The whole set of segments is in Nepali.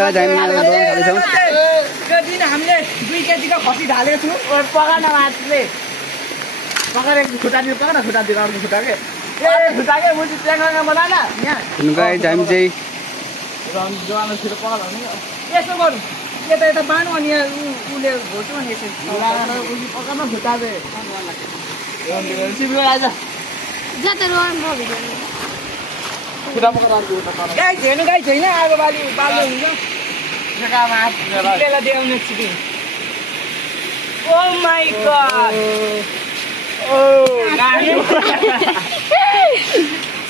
गाइस हामी यहाँ बनाउन थालेछौँ। त्यो दिन हामीले 2 केजीको खसी ढालेको छु पकाउन माछले पकाएर खुट्टा दियो पकाउन खुट्टा दियो अर्को खुट्टा के खुट्टा के मुजी ट्याङ्गामा बनाएन यहाँ गाइस हामी चाहिँ रन जोआनो छिटो पकाउन नि यसो गर्नु यता यता बानु अनि उले घोट्यो अनि यसो लगाएर उली पकाउन खुट्टा दे सिमले आइज जात रोन भो भिडियो खुट्टा पकाएर अर्को खुट्टा पकाउन गाई छैन आगो बाली बाल्नु हुन्छ जग्गामा हातले देउने छिटो ओ माय गॉड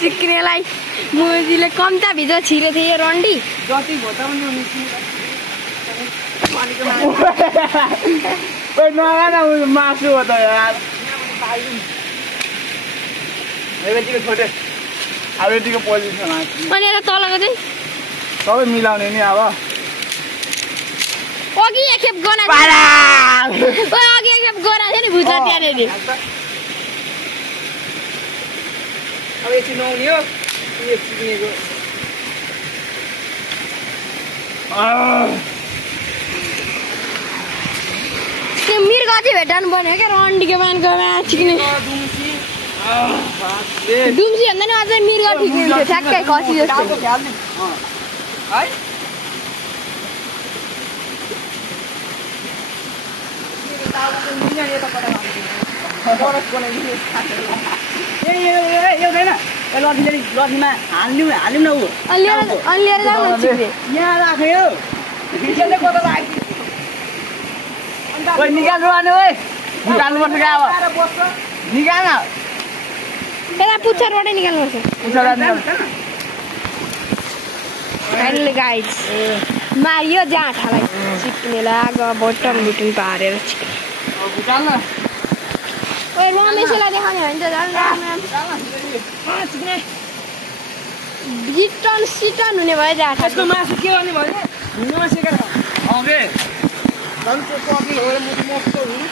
चिक्रेलाई मुजीले कम्ता भित्र छिरे थिए रन्डी जति भोटाउनु नि ओइ नगाना मासु हो त यार एबेतिको छोटे अबेतिको पोजिसन अनि र तलको चाहिँ सबै मिलाउने नि अब अघि एकखेप गना ओइ अघि एकखेप गना थियो नि भुजा त्यहाँले नि अब एकछिन नआउने हो यो चिक्नेको त्यो मिर्ग चाहिँ भेटाउनु पर्ने हो क्या रन्डीको मानको चिक्ने दुम्सी भन्दा नि अझै मिर्ग ठिक हुन्थ्यो ठ्याक्कै खसी जस्तो है लठीमा हाल्यौँ न ऊ लिएर जाऊ न चिक्ने यहाँ राख्यो निकाल्नु अनि ओइ निकाल्नुपर्छ क्या अब निकाल न यता पुच्छरबाटै निकाल्नुपर्छ फाइनली गाइस मारियो जाँठालाई चिक्नेलाई आगो बटन बुटन पारेर निकाल न ओइ रमेशलाई देखाउने भने त चिक्ने जिटन सिटन हुने भयो जाँठा यसको मासु के गर्ने भयो हिँड्नुमा सिकेर ओके झन् कफी हो मुटु मस्तो हुनु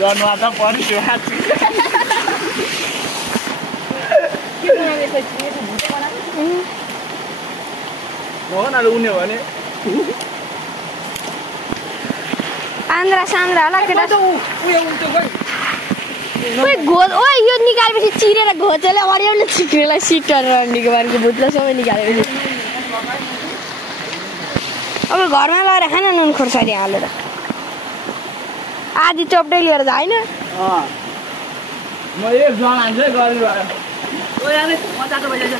गर्नु त पर्यो हो न उन्यो भने आन्द्रा सान्द्रा होला केटा उयो उल्टो गई ओइ घोच ओइ यो निकालेपछि चिरेर घोचेले अड्याउने चिक्नेलाई सिटर रन्डीको बारेको भुत्ला सबै निकालेपछि अब घरमा लगेर खान नुन खोर्सानी हालेर आधी चोप्टै लिएर जा होइन म एक जन हाल्छु है गरी भयो ओ यार मजाको भइरहेछ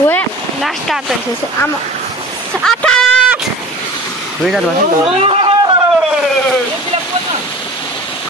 हो लास्ट स्टार्ट आमा आठ दुईटा